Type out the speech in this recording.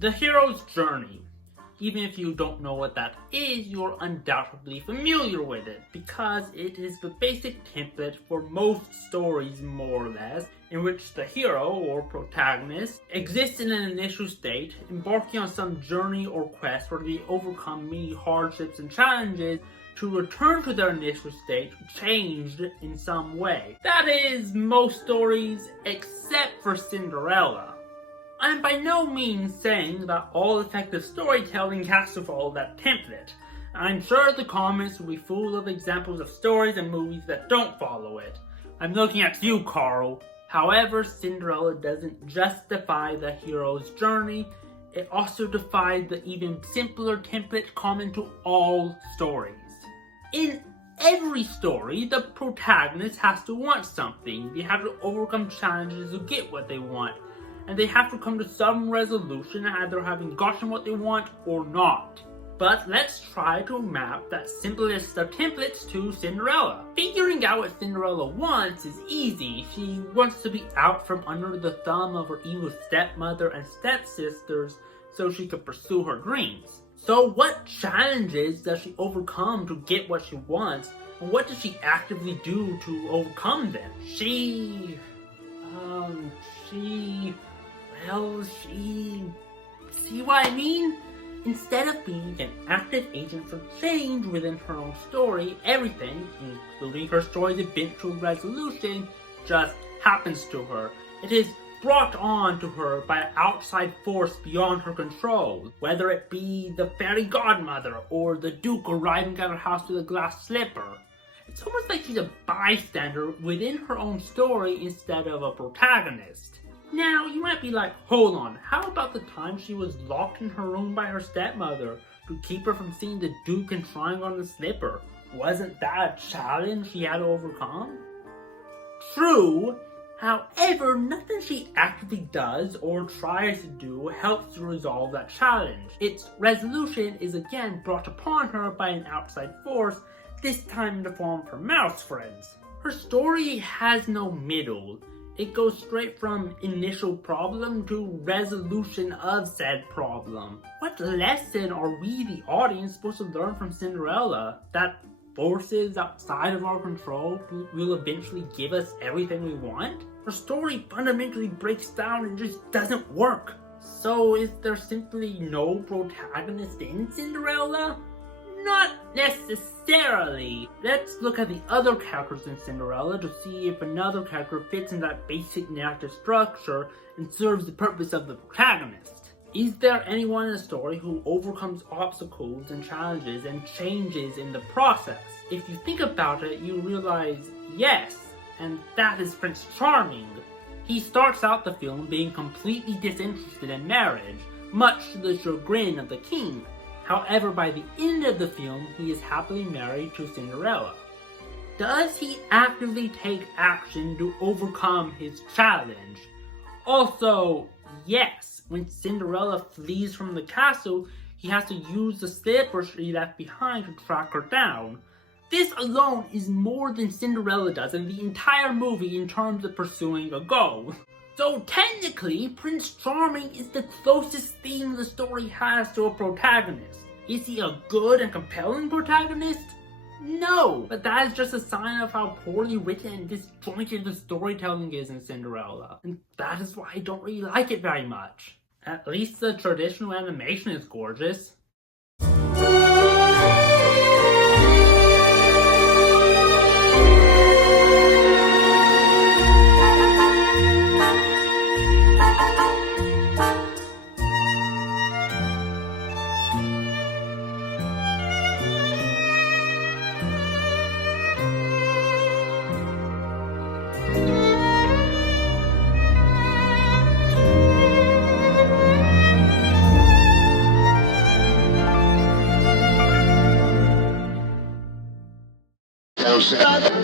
The hero's journey. Even if you don't know what that is, you're undoubtedly familiar with it, because it is the basic template for most stories, more or less, in which the hero, or protagonist, exists in an initial state, embarking on some journey or quest where they overcome many hardships and challenges to return to their initial state changed in some way. That is, most stories except for Cinderella. I'm by no means saying that all effective storytelling has to follow that template. I'm sure the comments will be full of examples of stories and movies that don't follow it. I'm looking at you, Carl. However, Cinderella doesn't just defy the hero's journey, it also defies the even simpler template common to all stories. In every story, the protagonist has to want something. They have to overcome challenges to get what they want. And they have to come to some resolution, either having gotten what they want or not. But let's try to map that simplest of templates to Cinderella. Figuring out what Cinderella wants is easy. She wants to be out from under the thumb of her evil stepmother and stepsisters so she could pursue her dreams. So what challenges does she overcome to get what she wants, and what does she actively do to overcome them? See what I mean? Instead of being an active agent for change within her own story, everything, including her story's eventual resolution, just happens to her. It is brought on to her by an outside force beyond her control, whether it be the fairy godmother or the duke arriving at her house with a glass slipper. It's almost like she's a bystander within her own story instead of a protagonist. Now, you might be like, hold on, how about the time she was locked in her room by her stepmother to keep her from seeing the Duke and trying on the slipper? Wasn't that a challenge she had to overcome? True, however, nothing she actively does or tries to do helps to resolve that challenge. Its resolution is again brought upon her by an outside force, this time in the form of her mouse friends. Her story has no middle. It goes straight from initial problem to resolution of said problem. What lesson are we, the audience, supposed to learn from Cinderella? That forces outside of our control will eventually give us everything we want? Her story fundamentally breaks down and just doesn't work. So is there simply no protagonist in Cinderella? Not necessarily. Let's look at the other characters in Cinderella to see if another character fits in that basic narrative structure and serves the purpose of the protagonist. Is there anyone in the story who overcomes obstacles and challenges and changes in the process? If you think about it, you realize yes, and that is Prince Charming. He starts out the film being completely disinterested in marriage, much to the chagrin of the king. However, by the end of the film, he is happily married to Cinderella. Does he actively take action to overcome his challenge? Also, yes, when Cinderella flees from the castle, he has to use the slipper she left behind to track her down. This alone is more than Cinderella does in the entire movie in terms of pursuing a goal. So technically, Prince Charming is the closest thing the story has to a protagonist. Is he a good and compelling protagonist? No, but that is just a sign of how poorly written and disjointed the storytelling is in Cinderella. And that is why I don't really like it very much. At least the traditional animation is gorgeous. Elsa.